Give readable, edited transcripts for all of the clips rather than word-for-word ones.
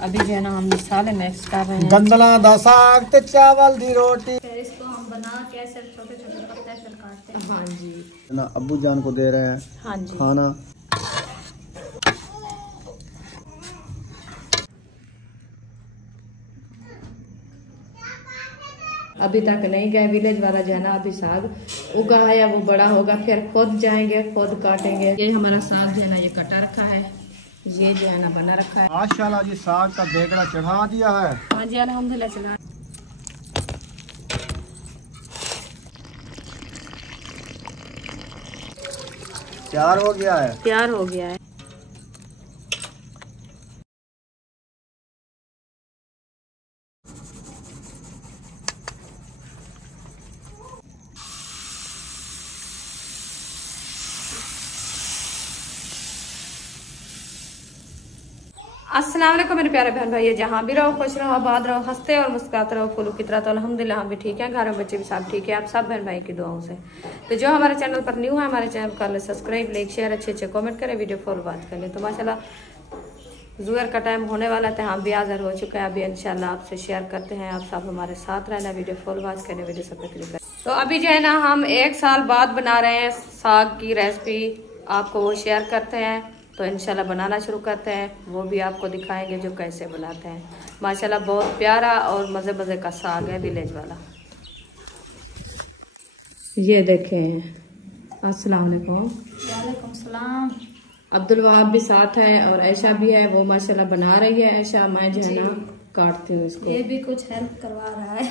अभी जो है ना हम मसाले मिक्स कर रहे हैं। गंदला दा साग ते चावल दी रोटी। फिर इसको हम बना के ऐसे छोटे छोटे पत्ते फिर काटते हैं। हाँ जी ना अब्बू जान को दे रहे हैं हाँ जी खाना। अभी तक नहीं गए विलेज वाला जो है ना, अभी साग उगा है या वो बड़ा होगा फिर खुद जाएंगे खुद काटेंगे। ये हमारा साग जो है ना ये कटा रखा है, ये जो है ना बना रखा है। माशाल्लाह जी साग का बेगड़ा चढ़ा दिया है। हाँ जी अल्हम्दुलिल्लाह चला। तैयार हो गया है। तैयार हो गया है। अस्सलाम वालेकुम मेरे प्यारे बहन भाई, जहाँ भी रहो खुश रहो आबाद रहो हंसते और मुस्कुराते रहो फूलों की तरह। तो अल्हम्दुलिल्लाह हम भी ठीक हैं, घर में बच्चे भी सब ठीक है, आप सब बहन भाई की दुआओं से। तो जो हमारे चैनल पर न्यू है हमारे चैनल कर ले सब्सक्राइब, लाइक शेयर, अच्छे अच्छे कमेंट करें, वीडियो फॉलो बात कर ले। तो माशाल्लाह जुहर का टाइम होने वाला था, हम भी हाजिर हो चुका है। अभी इंशाल्लाह आपसे शेयर करते हैं, आप सब हमारे साथ रहना, वीडियो फॉलो बात करें, वीडियो सब पे क्लिक करें। तो अभी जो है ना हम 1 साल बाद बना रहे हैं साग की रेसिपी, आपको वो शेयर करते हैं। तो इंशाल्लाह बनाना शुरू करते हैं, वो भी आपको दिखाएंगे जो कैसे बनाते हैं। माशाल्लाह बहुत प्यारा और मज़े मज़े का साग है विलेज वाला। ये देखें। अस्सलाम वालेकुम। वालेकुम सलाम। अब्दुल वहाब भी साथ है और ऐशा भी है, वो माशाल्लाह बना रही है। ऐशा मैं जो है ना काटती हूँ इसको, ये भी कुछ हेल्प करवा रहा है।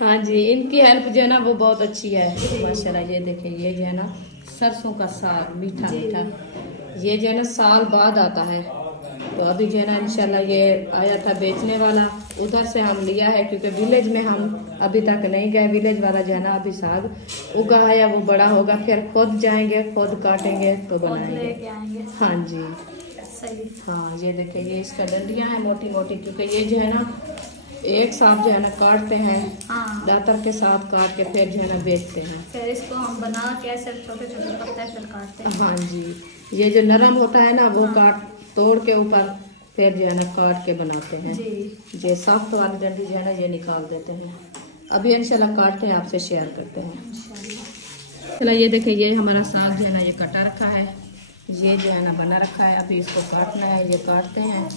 हाँ जी इनकी हेल्प जो है ना वो बहुत अच्छी है माशाल्लाह। ये देखें, ये जो है ना सरसों का साग मीठा मीठा, ये जो है ना साल बाद आता है। तो अभी जो है ना इंशाल्लाह ये आया था बेचने वाला, उधर से हम लिया है क्योंकि विलेज में हम अभी तक नहीं गए। विलेज वाला जो है ना अभी साग उगा है या वो बड़ा होगा फिर खुद जाएंगे खुद काटेंगे तो बनाएंगे। हाँ जी सही। हाँ ये देखिए, ये इसका डंडियाँ हैं मोटी मोटी, क्योंकि ये जो है ना एक साथ जो है ना काटते हैं, हाँ। दातर के साथ काट के फिर जो है ना बेचते हैं। फिर इसको हम बना के ऐसे छोटे छोटे पत्ते फिर काटते हैं। हाँ जी ये जो नरम होता है ना वो काट तोड़ के ऊपर फिर जो है ना काट के बनाते हैं जी। ये सॉफ्ट वाली डंडी जो है ना ये निकाल देते हैं। अभी इंशाल्लाह काटते हैं, आपसे शेयर करते हैं। चलो ये देखिए, ये हमारा साग जो है ना ये कटा रखा है, ये जो है ना बना रखा है। अभी इसको काटना है, ये काटते हैं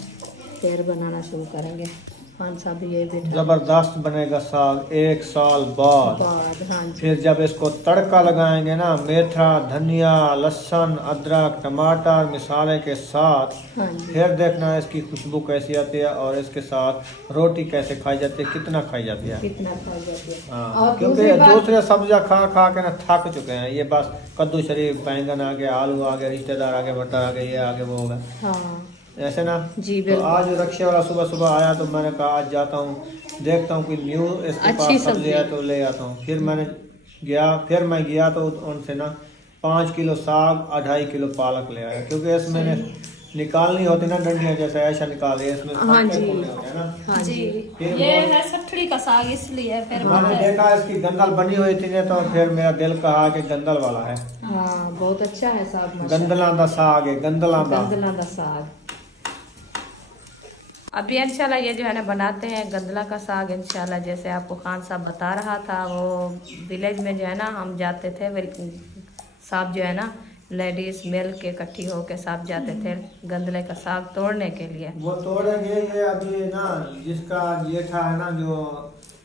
फिर बनाना शुरू करेंगे। खान साहब भी ये बैठा जबरदस्त बनेगा साग 1 साल बाद। हाँ जी। फिर जब इसको तड़का लगाएंगे ना, मेथा धनिया लहसुन अदरक टमाटर मिसाले के साथ, हाँ जी। फिर देखना इसकी खुशबू कैसी आती है और इसके साथ रोटी कैसे खाई जाती है, कितना खाई जाती है, कितना खाई जाती है। हाँ, और क्योंकि दूसरे सब्जियां खा खा के ना थक चुके हैं। ये बस कद्दू शरीफ बैंगन आ गया, आलू आ गया, रिश्तेदार आ गए, मटर आ गए, ये आ गए, वो होगा, हाँ ऐसे ना जी तो बिल्कुल। आज रक्षा वाला सुबह सुबह आया तो मैंने कहा आज जाता हूँ देखता हूँ कि न्यू इसके अच्छी पास सब्जी सब्जी है तो ले आता हूँ। फिर मैं गया तो उनसे ना 5 किलो साग 2.5 किलो पालक ले आया, क्योंकि इसमें निकालनी होती ना डंडियां, जैसे ऐसा निकाल रही है इसमें। हाँ जी होते हैं ना। हाँ जी ये है सठड़ी का साग इसलिए फिर मैंने देखा इसकी गंदल बनी हुई थी ने, तो फिर मेरा दिल कहा कि गंदल वाला है। हाँ बहुत अच्छा है साग, गंदला दा साग है, गंदला दा साग। अभी इंशाल्लाह ये जो है ना बनाते हैं गंदला का साग इंशाल्लाह। जैसे आपको खान साहब बता रहा था, वो विलेज में जो है ना हम जाते थे, साहब जो है ना लेडीज मिल के इकट्ठी होके साहब जाते थे गंदले का साग तोड़ने के लिए। वो तोड़ेंगे ये अभी ना, जिसका जेठा है ना जो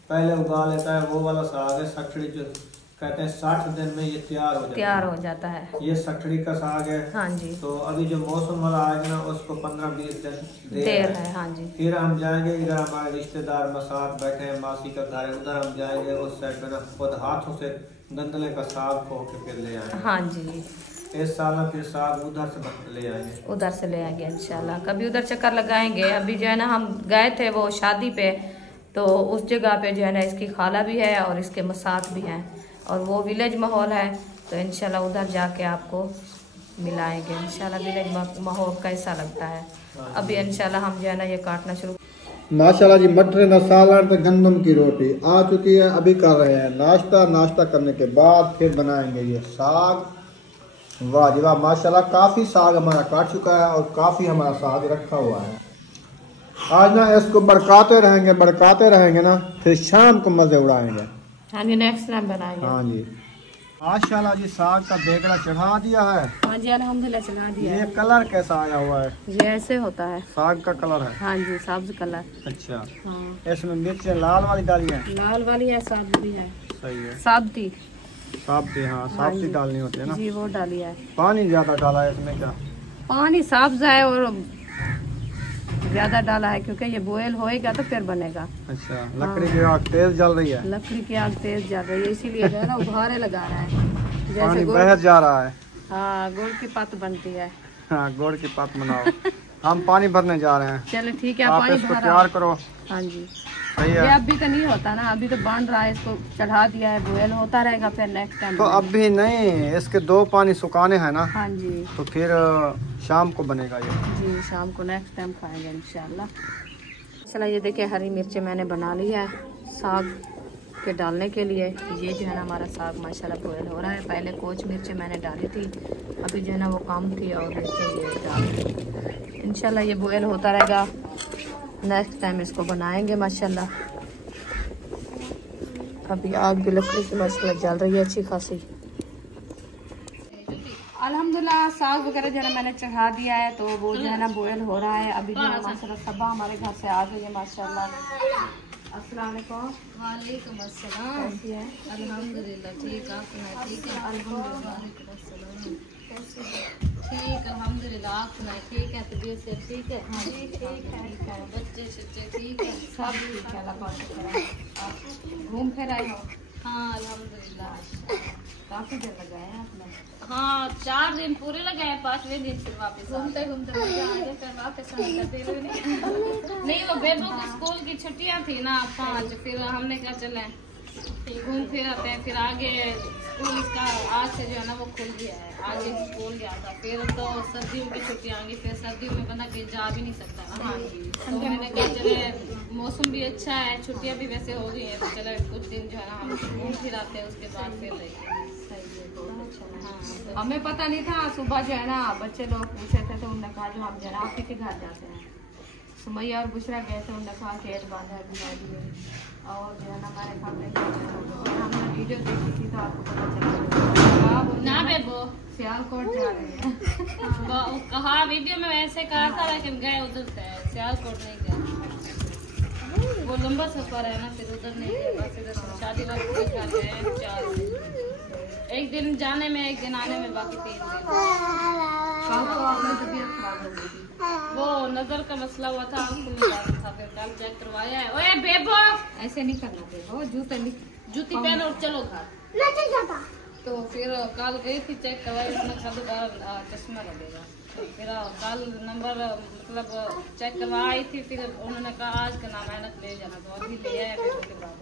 पहले उगा लेता है वो वाला साग है सठड़ी, जो कहते हैं 60 दिन में ये तैयार हो जाता है। ये सठड़ी का साग है। हाँ जी। तो अभी जो मौसम वाला आएगा ना उसको 15-20 दिन देर है। हाँ जी। फिर हम जाएंगे, इधर हमारे रिश्तेदार मसाद बैठे हैं, मासी का घर है, उधर हम जाएंगे, उस साइड पे ना खुद हाथों से गंदले का साग खो के फिर ले आएंगे। हाँ जी। इस साल ना फिर साग उधर से ले आएंगे, उधर से ले आएंगे इंशाल्लाह। कभी उधर चक्कर लगाएंगे। अभी जो है ना हम गए थे वो शादी पे, तो उस जगह पे जो है ना इसकी खाला भी है और इसके मसात भी हैं, और वो विलेज माहौल है। तो इंशाल्लाह उधर जाके आपको मिलाएंगे इंशाल्लाह विलेज माहौल कैसा लगता है। अभी इंशाल्लाह हम जो है ना ये काटना शुरू। माशाल्लाह जी मटर न सालन तो गंदम की रोटी आ चुकी है। अभी कर रहे हैं नाश्ता करने के बाद फिर बनाएंगे ये साग। वाह जी वाह, माशाल्लाह काफ़ी साग हमारा काट चुका है और काफ़ी हमारा साग रखा हुआ है। आज ना इसको बड़काते रहेंगे ना, फिर शाम को मजे उड़ाएंगे। हाँ जी, नेक्स्ट टाइम बनाएंगे। हाँ जी, माशाल्लाह जी साग का देगड़ा चढ़ा दिया है। हाँ जी, अल्हम्दुलिल्लाह चढ़ा दिया ये है। कलर कैसा आया हुआ है? ये ऐसे होता है, साग का कलर है। हाँ जी, सब्ज कलर। अच्छा, हाँ, इसमें मिर्च लाल वाली डाली है? लाल वाली है, साबुत भी है। सही है, साबती। साबती। हाँ, साबती डालनी होती है ना जी, वो डाली है। पानी ज्यादा डाला है इसमें क्या? पानी सब्ज है और ज्यादा डाला है क्योंकि ये बॉयल होएगा तो फिर बनेगा। अच्छा, लकड़ी की आग तेज जल रही है। लकड़ी की आग तेज जल रही है, इसीलिए जो है ना उभारे लगा रहा है, पानी जैसे बह जा रहा है। हाँ, गुड़ की पत बनती है। हाँ, गुड़ की पत बनाओ। हम पानी भरने जा रहे हैं। चलो ठीक है, आप पानी इसको भरा। तैयार करो। हाँ जी, सही ये है। अभी तो नहीं होता ना, अभी तो बन रहा है, इसको चढ़ा दिया है, बॉयल होता रहेगा, फिर नेक्स्ट टाइम। तो अब भी नहीं, इसके 2 पानी सुखाने हैं ना, हाँ जी, तो फिर शाम को बनेगा ये। जी शाम को नेक्स्ट टाइम खाएंगे इंशाल्लाह। चला, ये देखिए हरी मिर्ची मैंने बना ली है साग के डालने के लिए। ये जो है ना हमारा साग माशाल्लाह बॉयल हो रहा है। पहले कोच मिर्ची मैंने डाली थी, अभी जो है ना वो कम थी और ये डाल दी। इंशाल्लाह ये बॉयल होता रहेगा, नेक्स्ट टाइम इसको बनाएंगे माशाल्लाह। अभी आग भी लकड़ी की माशाल्लाह जल रही है अच्छी खासी। अल्हम्दुलिल्लाह साग वगैरह जो है ना मैंने चढ़ा दिया है, तो वो जो है ना बॉयल हो रहा है। अभी जो है माशाल्लाह सबा हमारे घर से आ गई है माशाल्लाह। अस्सलाम वालेकुम। वालेकुम अस्सलाम। कैसी है? अल्हम्दुलिल्लाह ठीक, आप सुनाए ठीक है? अल्हम्दुलिल्लाह ठीक, अल्हम्दुलिल्लाह आप सुनाए ठीक है? तबीयत से ठीक है? हाँ जी, ठीक है। बच्चे शच्चे ठीक है? सब ठीक है, अल्लाह का शुक्र है। आप घूम फिर आए हो? हाँ अल्हम्दुलिल्लाह। काफी देर लगाए हैं आपने? हाँ 4 दिन पूरे लगे हैं, 5वें दिन फिर वापस घूमते घूमते मजा आ गया, फिर वापस नहीं वो बेबू की स्कूल की छुट्टियां थी ना 5, फिर हमने कहा चले घूम फिर आते हैं। फिर आगे स्कूल इसका आज से जो है ना वो खुल गया है, आगे स्कूल गया था। फिर तो सर्दियों की छुट्टियां आएंगी, फिर सर्दियों में बंदा कहीं जा भी नहीं सकता ना। हाँ जी, तो मैंने कहा चले मौसम भी अच्छा है, छुट्टियां भी वैसे हो गई हैं, तो चले कुछ दिन जो है ना हम घूम फिर आते हैं, उसके बाद फिर रहेंगे। हाँ, हमें पता नहीं था। सुबह जो है ना बच्चे लोग पूछे थे तो उन्होंने कहा जो हम जो है आप किसी घर जाते हैं। सुमैया और बुशरा गए थे, उन्होंने कहा कि एक बांधा है और जो है ना हमारे सामने हमने वीडियो देखी थी तो आपको पता चला ना बेबो सियालकोट जा रहे हैं। कहा वीडियो में ऐसे कहा था, लेकिन गए उधर से, सियालकोट नहीं गए। वो लंबा सफर है ना, फिर उधर नहीं गए, बस इधर शादी वादी कर रहे हैं 4 दिन। एक दिन जाने में, एक दिन आने में, बाकी 3 दिन। तबीयत खराब हो गई थी, वो नजर का मसला हुआ था, आंख खुल गया था, फिर कल चेक करवाया है। ओए बेबो ऐसे नहीं करना बेबो, जूती पहन और चलो घर। तो फिर कल गई थी चेक करवाई, उसने कहा दोबारा चश्मा लगेगा। फिर कल नंबर मतलब चेक करवा आई थी, फिर उन्होंने कहा आज का नाम ऐनक ले जाना, तो अभी ले आया फिर उसके बाद।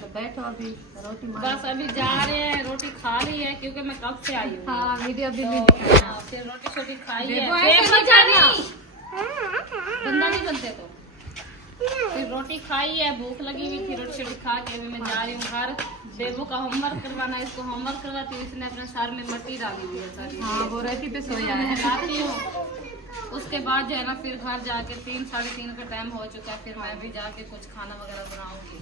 तो बैठो अभी रोटी बस अभी जा रहे हैं, रोटी खा ली है क्योंकि मैं कब से आई हूँ। हाँ वीडियो भी हाँ, फिर रोटी छोटी खाई है, गंदा नहीं बनते तो। फिर रोटी खाई है, भूख लगी हुई थी, रोटी छोटी खा के अभी मैं जा रही हूँ घर। बेबू का होमवर्क करवाना, इसको होमवर्क करवाती हूँ, इसने अपने सर में मट्टी डाली हुई है सारी। हाँ, वो रेती पे सोया है। लाती हूँ, उसके बाद जो है ना फिर घर जाके 3 साढ़े 3 का टाइम हो चुका है, फिर मैं भी जाके कुछ खाना वगैरह बनाऊंगी।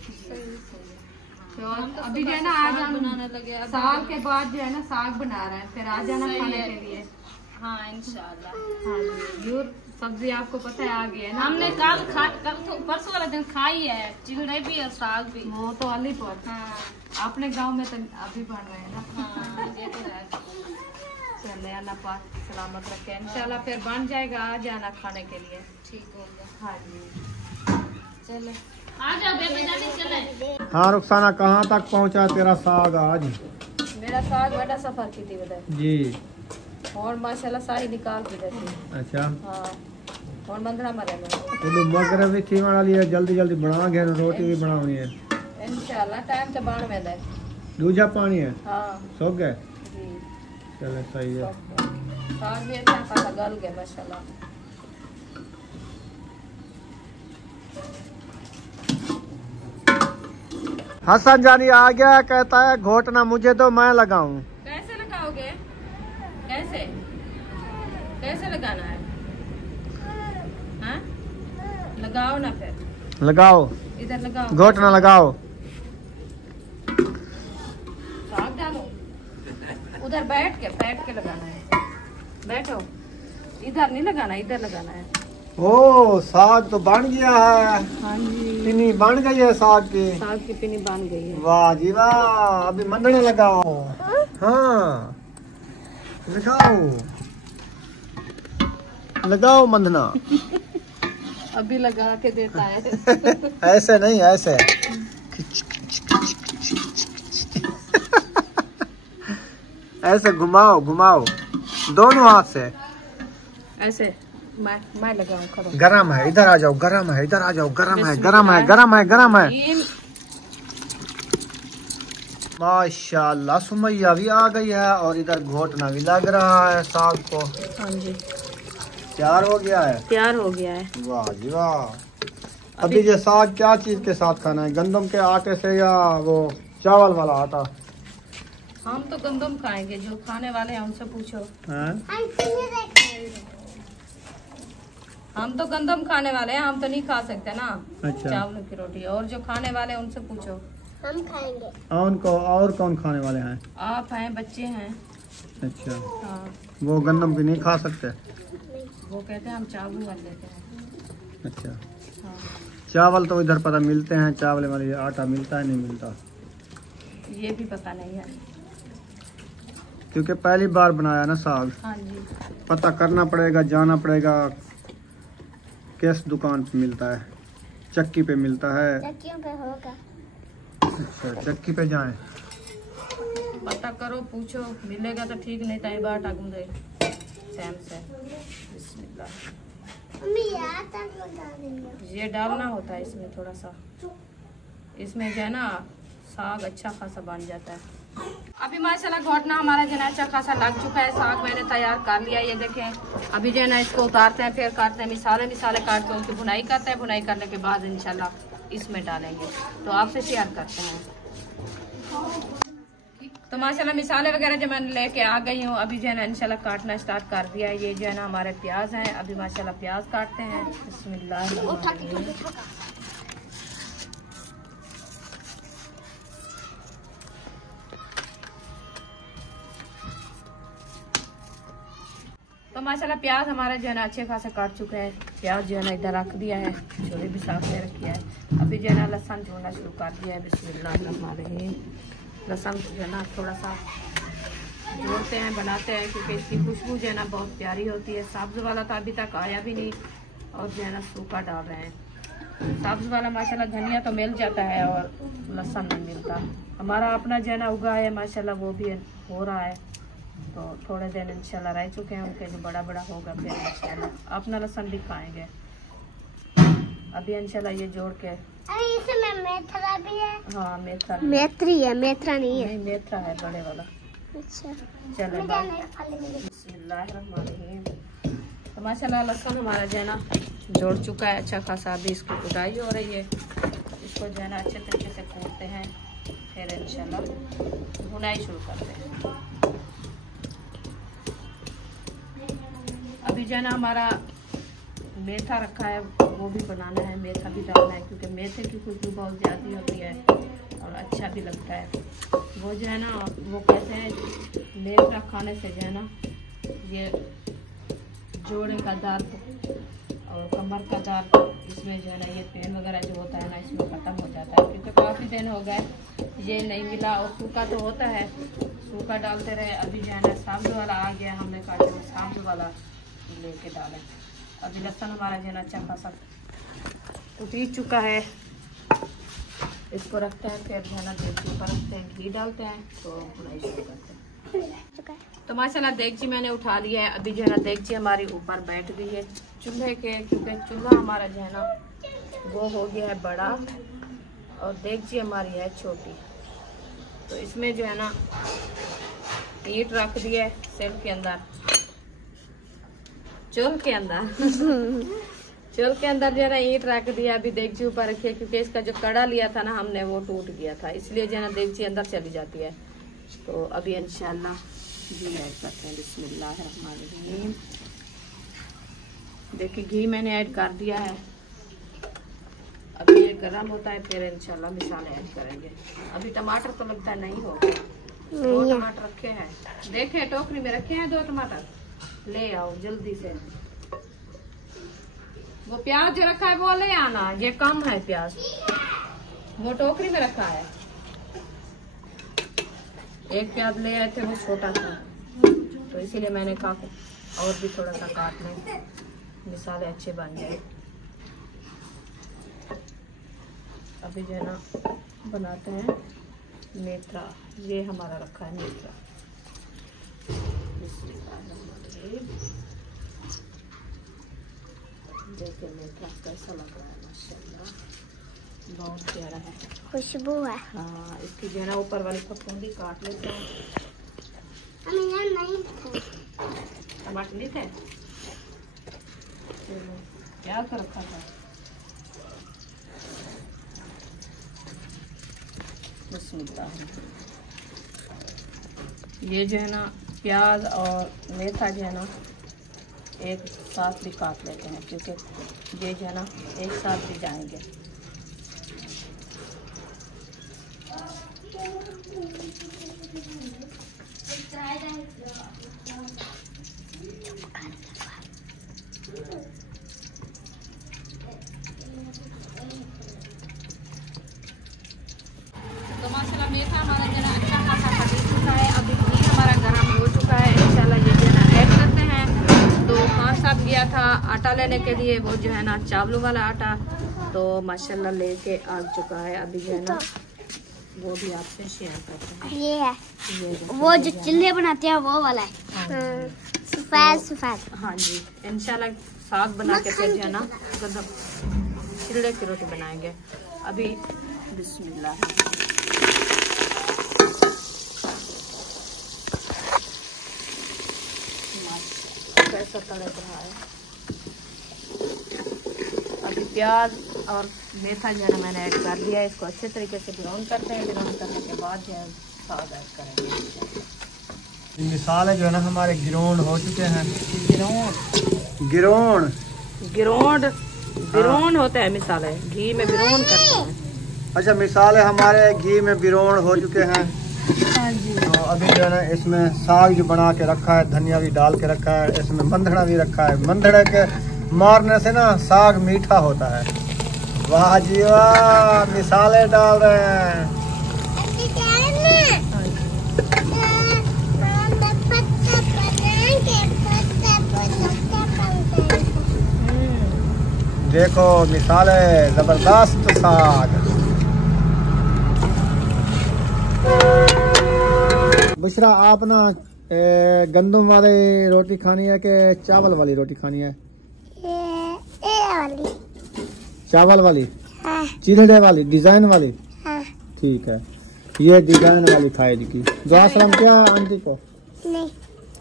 तो अभी जो है ना आज हम बनाने लगे, साल के बाद जो है ना साग बना रहे हैं, फिर आ जाना खाने के लिए। हाँ इंशाल्लाह। हाँ जी, और सब्जी आपको पता है आ गई है ना। हमने कल परसों वाला दिन खाई है, चिड़े भी और साग भी। वो तो अलीपुर। हाँ अपने गांव में तो अभी बन रहे हैं ना। हाँ ये तो है। चले अल्लाह पाक सलामत रखे, इंशाल्लाह फिर बन जाएगा, आ जाना खाने के लिए। ठीक हो गया। हाँ जी, चले आ जाओ बेबी जल्दी चले। हाँ रुखसाना, कहाँ तक पहुँचा तेरा साग आज? मेरा साग बड़ा सफर की थी बता जी, और माशाल्लाह सारी निकाल के देती। अच्छा, हाँ, और मंदरा मरे में तो मगर भी थी वाला लिया, जल्दी जल्दी बना गया, रोटी भी बनानी है इंशाल्लाह। टाइम तो बाण में दे दूजा पानी है। हाँ सो गए, जी, चले सही है। साग भी अच्छा खासा गल गया माशाल्लाह। हसन जानी आ गया, कहता है घोटना मुझे तो मैं लगाऊं। कैसे लगाओगे? कैसे कैसे लगाना है? लगाओ ना फिर, लगाओ, इधर लगाओ, घोटना लगाओ। साग डालो, उधर बैठ के लगाना है, बैठो, इधर नहीं लगाना, इधर लगाना है। ओ साग तो बन गया है। हाँ जी, पिनी बन गई है साग की पिनी बन गई है। वाह जी वाह। अभी मंदना लगाओ। हाँ लगाओ मंदना। अभी लगा के देता है। ऐसे नहीं, ऐसे ऐसे घुमाओ घुमाओ दोनों हाथ से ऐसे। मैं लगाऊं, खड़ो। गरम है, इधर आ जाओ, गरम है, इधर आ जाओ, गरम है, गरम है, गरम है, गरम है। माशाल्लाह सुमैया भी आ गई है और इधर घोटना भी लग रहा है साग को। हाँ जी, तैयार हो गया है, तैयार हो गया है। वाह जी वाह। अभी ये साग क्या चीज के साथ खाना है, गंदम के आटे से या वो चावल वाला आटा? हम तो गंदम खाएंगे, जो खाने वाले हैं उनसे पूछो। हम तो गंदम खाने वाले हैं, हम तो नहीं खा सकते ना। अच्छा। चावल की रोटी, और जो खाने वाले हैं उनसे पूछो। हम खाएंगे। और कौन खाने वाले हैं? आप हैं, बच्चे हैं। अच्छा, हाँ, वो गंदम की नहीं खा सकते? वो कहते हैं हम चावल वाले लेते हैं। अच्छा, हाँ, चावल तो इधर पता मिलते हैं, चावल वाले आटा मिलता है नहीं मिलता? ये भी पता नहीं है, क्योंकि पहली बार बनाया ना साग। हाँ जी। पता करना पड़ेगा, जाना पड़ेगा किस दुकान पे मिलता है। चक्की पे मिलता है? चक्कियों पे होगा। अच्छा, चक्की पे जाएं। पता करो, पूछो, मिलेगा तो ठीक, नहीं तो बाहर टाकूं दे टाइम से। बिस्मिल्लाह। ये डालना होता है इसमें थोड़ा सा, इसमें जो है ना साग अच्छा खासा बन जाता है। अभी माशाल्लाह घोटना हमारा जो है अच्छा खासा लग चुका है। साग मैंने तैयार कर लिया, ये देखें। अभी जो है ना इसको उतारते हैं, फिर काटते हैं, मिसाले काट के उनकी भुनाई करते हैं। भुनाई करने के बाद इंशाल्लाह इसमें डालेंगे, तो आपसे शेयर करते हैं। तो माशाल्लाह मिसाले वगैरह जो मैंने लेके आ गई हूँ, अभी जो है ना इंशाल्लाह काटना स्टार्ट कर दिया है। ये जो है ना हमारे प्याज हैं, अभी माशाल्लाह प्याज काटते हैं। बिस्मिल्लाह। तो माशाल्लाह प्याज हमारा जो है ना अच्छे खासे काट चुके हैं। प्याज जो है ना इधर रख दिया है, छोले भी साफ से रख दिया है। अभी जो है ना लहसुन जोड़ना शुरू कर दिया है। बिस्मिल्लाहिर्रहमानिर्रहीम। लहसुन जो है ना थोड़ा सा जोड़ते हैं, बनाते हैं, क्योंकि इसकी खुशबू जो है ना बहुत प्यारी होती है। सब्ज़ वाला तो अभी तक आया भी नहीं, और जो है ना सूखा डाल रहे हैं। सब्ज़ वाला माशाल्लाह धनिया तो मिल जाता है और लहसुन नहीं मिलता। हमारा अपना जो है ना उगा है माशाल्लाह, वो भी हो रहा है। तो थोड़े दिन इंशाल्लाह रह चुके हैं उनके, जो बड़ा बड़ा होगा फिर इंशाल्लाह अपना लहसुन भी खाएंगे। अभी इंशाल्लाह ये जोड़ के। इसमें मेथरा भी है। हाँ, मेथरा मेथरी है, मेथरा नहीं है। नहीं, मेथरा है बड़े वाला। अच्छा, चलो बिस्मिल्लाहिर्रहमानिर्रहीम। तो माशाल्लाह लहसुन हमारा जो है ना जोड़ चुका है अच्छा खासा। अभी इसकी कुटाई हो रही है, इसको जो है ना अच्छे तरीके से कूटते हैं, फिर इंशाल्लाह भुनाई शुरू करते हैं। अभी जो है ना हमारा मेथा रखा है, वो भी बनाना है, मेथा भी डालना है, क्योंकि मेथे की खुशबू बहुत ज़्यादा होती है और अच्छा भी लगता है। वो जो है ना, वो कहते हैं मेथा खाने से जो है ना ये जोड़े का दर्द और कमर का दर्द, इसमें जो है ना ये पेन वगैरह जो होता है ना, इसमें ख़त्म हो जाता है। क्योंकि काफ़ी दिन हो गए ये नहीं मिला, और सूखा तो होता है, सूखा डालते रहे। अभी जो है ना सब्ज़ वाला आ गया, हमने कहा जो सब्ज़ वाला लेके डालें। अभी लहसुन हमारा जो है ना अच्छा खासा टूट चुका है, इसको रखते हैं, फिर जो है ना देगची पर रखते हैं, घी डालते हैं, तो भुनाई शुरू करते हैं। तो माशाल्लाह देगची मैंने उठा लिया है। अभी जो है ना देगची हमारी ऊपर बैठ गई है चूल्हे के, क्योंकि चूल्हा हमारा जो है ना वो हो गया है बड़ा और देगची हमारी है छोटी। तो इसमें जो है ना ईंट रख दिया है सेल के अंदर, चूल्हे के अंदर चूल्हे के अंदर जो है ना ईंट रख दिया। अभी देगची ऊपर रखी है, क्योंकि इसका जो कड़ा लिया था ना हमने, वो टूट गया था, इसलिए जो है ना देगची अंदर चली जाती है। तो अभी इंशाल्लाह घी ऐड करते हैं। बिस्मिल्लाहिर्रहमानिर्रहीम। देखिए घी मैंने ऐड कर दिया है। गर्म होता है फिर इंशाल्लाह मिसाले ऐड करेंगे। अभी टमाटर तो लगता है नहीं होगा। 2 टमाटर रखे हैं, देखे टोकरी में रखे हैं 2 टमाटर, ले आओ जल्दी से। वो प्याज जो रखा है वो ले आना, ये कम है प्याज, वो टोकरी में रखा है। 1 प्याज ले आए थे, वो छोटा था तो इसीलिए मैंने कहा और भी थोड़ा सा काट लें, मिसाले अच्छे बन जाए। अभी जो है ना बनाते हैं मेथरा, ये हमारा रखा है मेथरा। देखिए मेथरा कैसा लग रहा है, माशाल्लाह बहुत प्यारा है, खुशबू है। हाँ, इसकी जो है ना ऊपर वाली फफूंदी काट लेते हैं। टमाटर नहीं थे, क्या कर रखा था। ये जो है ना प्याज और मेथा जो है ना एक साथ भी काट लेते हैं, क्योंकि ये जो है ना एक साथ भी जाएंगे। तो माशाल्लाह मेथा हमारा जो है अच्छा खासा पक चुका है। अभी घी हमारा गर्म हो चुका है, इंशाल्लाह ये जो है ना ऐड करते हैं। तो खान साहब गया था आटा लेने के लिए, वो जो है ना चावलों वाला आटा, तो माशाल्लाह लेके आ चुका है। अभी जो है ना वो भी आपसे शेयर करते हैं। ये है वो जो चिल्ले बनाते हैं वो वाला है, सफेद सफेद। हाँ जी, इंशाल्लाह साग बना के फिर जो है ना चिल्ले की रोटी बनाएंगे। अभी बिस्मिल्लाह। कैसा तड़क रहा है। अभी प्याज और मेथा जो है ना मैंने ऐड कर दिया है, इसको अच्छे तरीके से ब्राउन करते हैं। ब्राउन करने के बाद जो है साग ऐड करेंगे। मिसाले जो है ना हमारे गिरोंड हो चुके हैं। गिरोंड गिरोंड बिरोन होता है मिसाले, घी में बिरोन करते हैं। अच्छा, मिसाले हमारे घी में बिरोन हो चुके हैं। हाँ जी। तो अभी जो है ना इसमें साग जो बना के रखा है, धनिया भी डाल के रखा है, इसमें मंधड़ा भी रखा है। मंधड़े के मारने से ना साग मीठा होता है। वाह जी वाह, मिसाले डाल रहे हैं। देखो मिसाले, जबरदस्त साग। बुशरा, आप ना गंदम वाली रोटी खानी है कि चावल वाली रोटी खानी है? वाली। चावल वाली? हाँ। चिलड़े वाली, डिजाइन वाली? हाँ। ठीक है, ये डिजाइन वाली खाएगी। दुआ सलाम क्या आंटी को? नहीं।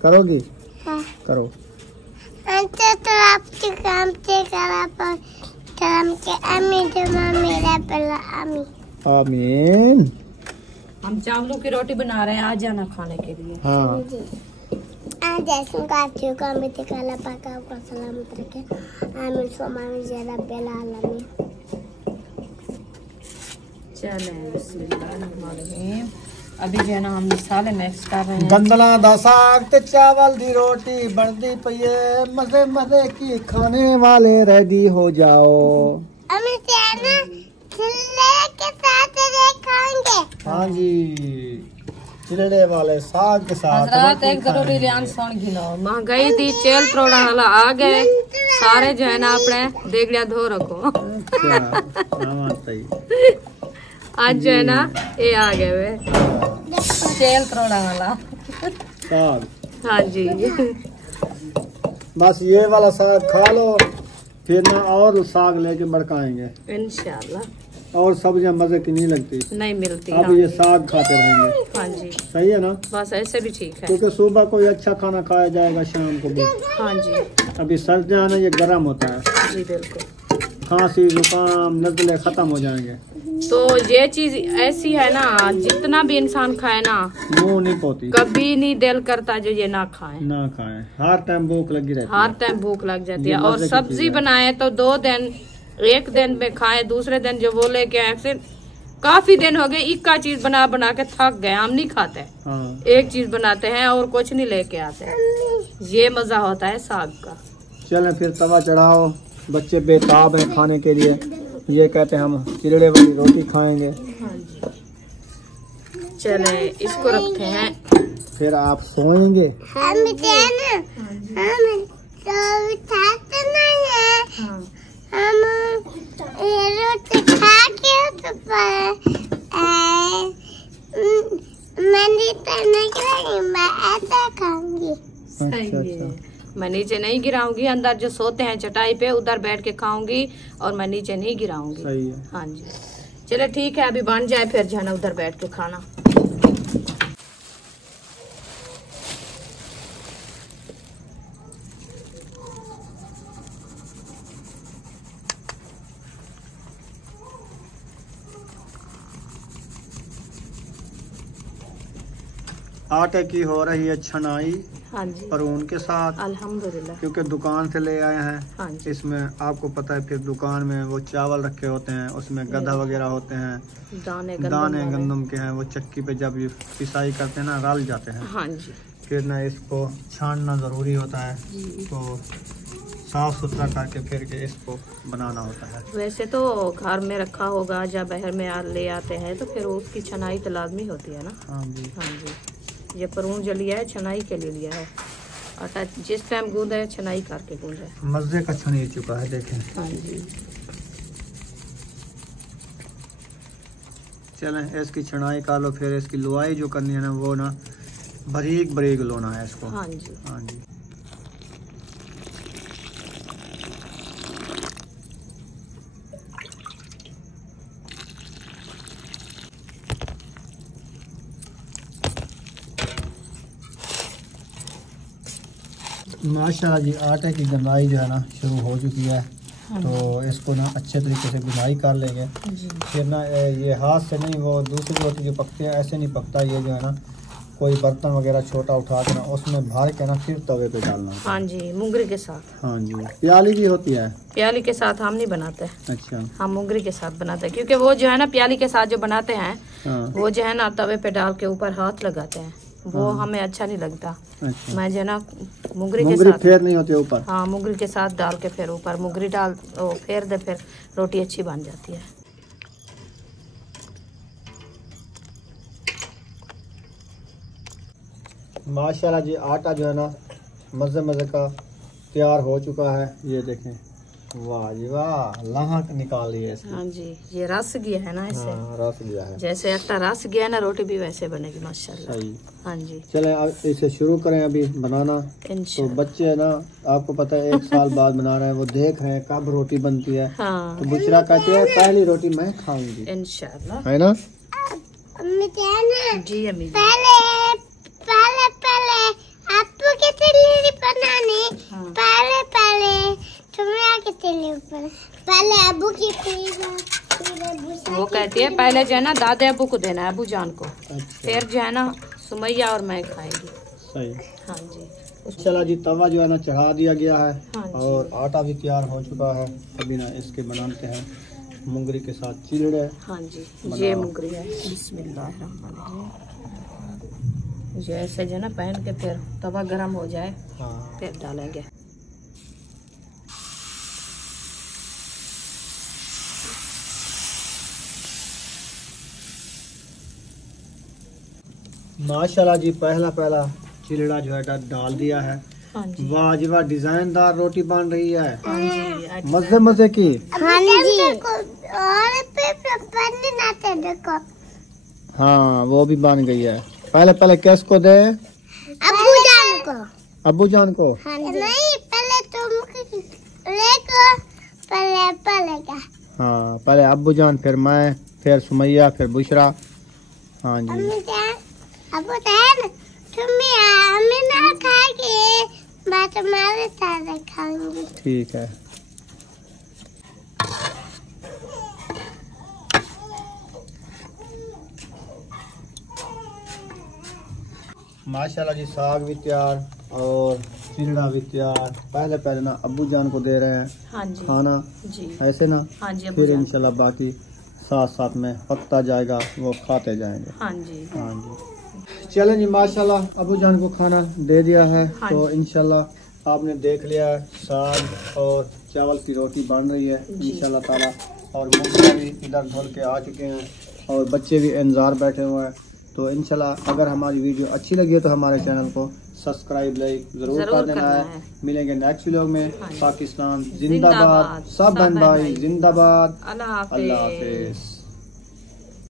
करोगी? हाँ। करो। आंटी तो आपके काम से करा पर काम के अम्मी तो मेरा पहला अम्मी। आमीन। हम चावलों की रोटी बना रहे हैं, आ जाना खाने के लिए। हाँ। आज ऐसे काटियो काम में काला पका को सलामत रखे। आमीन सोमामी जरा बेला आलमी। चलें, बिस्मिल्लाहिर्रहमानिर्रहीम। अभी जो है ना हम मिसाले मिक्स कर रहे हैं। गंदला दा साग ते चावल दी रोटी बनती पई है, मजे मजे की खाने वाले रेडी हो जाओ। अम्मी ना चिल्ले के साथ खाएंगे। हाँ जी, चिलड़े वाले साग के साथ। हजरात एक जरूरी लियान सुन गिनो, महंगाई दी चेल प्रोड़ा वाला आ गए सारे जो है ना अपने देगड़िया धो रखो। आज जो है ना ये आ गए वे चेल प्रोड़ा वाला साग। हाँ जी। बस ये वाला साग खा लो, फिर ना और साग लेके भड़काएंगे इंशाल्लाह। और सब्जियां मजे की नहीं लगती, नहीं मिलती। अब ये साग खाते रहेंगे। हाँ जी, सही है ना? बस ऐसे भी ठीक है, क्योंकि सुबह कोई अच्छा खाना खाया जाएगा, शाम को भी। हाँ जी। अभी सर्दियाँ ना ये गर्म होता है, जी बिल्कुल, खांसी जुकाम नजले खत्म हो जाएंगे। तो ये चीज ऐसी है ना, जितना भी इंसान खाए ना मुंह नहीं पोती, कभी नहीं दिल करता जो ये ना खाए। ना खाए, हर टाइम भूख लगी रहती है। हर टाइम भूख लग जाती है। ये और मजे की सब्जी चीज़ है। बनाए तो 2 दिन एक दिन में खाए, दूसरे दिन जो वो लेके आए फिर काफी दिन हो गए इक्का चीज बना बना के थक गए, हम नहीं खाते। हाँ। एक चीज बनाते हैं और कुछ नहीं लेके आते। ये मजा होता है साग का। चलें फिर तवा चढ़ाओ, बच्चे बेताब हैं खाने के लिए, ये कहते हैं हम चिड़े वाली रोटी खाएंगे। हाँ जी। चले इसको रखते हैं, फिर आप सोएंगे। अच्छा। मैं नीचे नहीं गिराऊंगी, अंदर जो सोते हैं चटाई पे उधर बैठ के खाऊंगी और मैं नीचे नहीं गिराऊंगी। सही है। हाँ जी। चलो ठीक है, अभी बन जाए फिर जाना उधर बैठ के खाना। आटे की हो रही है छनाई। हाँ जी। परून के साथ अल्हम्दुलिल्लाह। क्योंकि दुकान से ले आए हैं। हाँ जी। इसमें आपको पता है फिर दुकान में वो चावल रखे होते हैं, उसमें गधा वगैरह होते हैं, दाने गंदम के हैं, वो चक्की पे जब ये पिसाई करते हैं ना रल जाते हैं। हाँ जी। फिर ना इसको छानना ज़रूरी होता है, तो साफ सुथरा करके फिर के इसको बनाना होता है। वैसे तो घर में रखा होगा या बाहर में ले आते हैं तो फिर उसकी छनाई तो लाजमी होती है ना। हाँ जी। हाँ जी। ये परून जो लिया है छनाई के लिए लिया है, आटा जिस टाइम गूंदा है छनाई करके गूंदा है। मज़े का छनी चुका है देखें। हाँ जी। चलें इसकी छनाई कर लो, फिर इसकी लुआई जो करनी है ना वो ना बारीक बारीक लोना है इसको। हाँ जी। हाँ जी। माशाल्लाह जी आटे की गंदाई जो है ना शुरू हो चुकी है। हाँ तो इसको ना अच्छे तरीके से गुनाई कर लेंगे। जी। फिर ना ये हाथ से नहीं, वो दूसरी रोटी जो पकते हैं ऐसे नहीं पकता, ये जो है ना कोई बर्तन वगैरह छोटा उठा के ना उसमें भर के ना फिर तवे पे डालना होता है। हाँ जी, मुंगरी के साथ। हाँ जी। प्याली भी होती है? प्याली के साथ हम नहीं बनाते। अच्छा। हम मुंगरी के साथ बनाते हैं, क्योंकि वो जो है ना प्याली के साथ जो बनाते हैं वो जो है ना तवे पे डाल के ऊपर हाथ लगाते हैं, वो हमें अच्छा नहीं लगता। अच्छा। मैं जो है ना मुंगरी के साथ फेर नहीं होती ऊपर। हाँ, मुंगरी के साथ डाल के फिर ऊपर मुंगरी डाल फेर दे, फिर रोटी अच्छी बन जाती है। माशाल्लाह जी आटा जो है ना मज़े मज़े का तैयार हो चुका है। ये देखें, वाह जी वाह, लाहक निकाल ली है इसकी। हाँ जी, ये रस गया है ना इससे। हाँ, रस गया है। जैसे आटा रस गया ना रोटी भी वैसे बनेगी माशाल्लाह। सही। हाँ जी। चलें अब इसे शुरू करें अभी बनाना। तो बच्चे है ना, आपको पता है 1 साल बाद बना रहे हैं, वो देख रहे हैं कब रोटी बनती है। हाँ। तो बुशरा कहती है पहली रोटी मैं खाऊंगी इंशाल्लाह, है ना। जी अम्मी। पहले आपको कितने लिए बनाने? पहले तुम्हें कितने पहले अबू की वो कहती है पहले जो है ना दादा अबू को देना है, अबू जान को। अच्छा। फिर जो है ना सुमैया और मैं खाएंगी। सही। हाँ जी। चला जी, तवा जो है ना चढ़ा दिया गया है। हाँ जी। और आटा भी तैयार हो चुका है। अभी ना इसके बनाते हैं मुंगरी के साथ चिलड़े। हाँ जी, ये मुंगरी है। बिस्मिल्लाहिर्रहमानिर्रहीम। ऐसे जो है ना पहन के फिर तवा गरम हो जाए। हाँ। फिर डालेंगे। माशाल्लाह जी, पहला चिलड़ा जो है डाल दिया है। हाँ जी। वाह जी वाह, डिजाइनदार रोटी बन रही है। हाँ जी, मजे मजे की। हाँ जी। और देखो। हाँ, वो भी बन गई है। पहले किसको दे? अब्बू जान को। अब्बू जान को? हाँ जी। नहीं, पहले तुम लेको, पहले का। हाँ, पहले अब्बू जान, फिर मैं, फिर सुमैया, फिर बुशरा। हाँ जी। अम्मी जान, अब्बू जान, हमें ना खाएंगे, मैं तुम्हारे साथ खाऊंगी। ठीक है। माशाल्लाह जी, साग भी तैयार और चिलड़ा भी तैयार। पहले पहले ना अब्बू जान को दे रहे हैं हाँ जी खाना जी ऐसे ना, हाँ जी अब्बू फिर जान। इंशाल्लाह बाकी साथ साथ में पकता जाएगा, वो खाते जाएंगे। हाँ जी हाँ जी चलें जी, माशाल्लाह अब्बू जान को खाना दे दिया है। हाँ तो इंशाल्लाह आपने देख लिया है, साग और चावल की रोटी बन रही है इंशाल्लाह ताला। और मुर्गा भी इधर धुल के आ चुके हैं और बच्चे भी इंतजार बैठे हुए हैं। तो इंशाल्लाह अगर हमारी वीडियो अच्छी लगी है तो हमारे चैनल को सब्सक्राइब लाइक जरूर कर देना है। मिलेंगे नेक्स्ट व्लॉग में। पाकिस्तान जिंदाबाद, सब बहन भाई जिंदाबाद। अल्लाह अल्लाह हाफिज।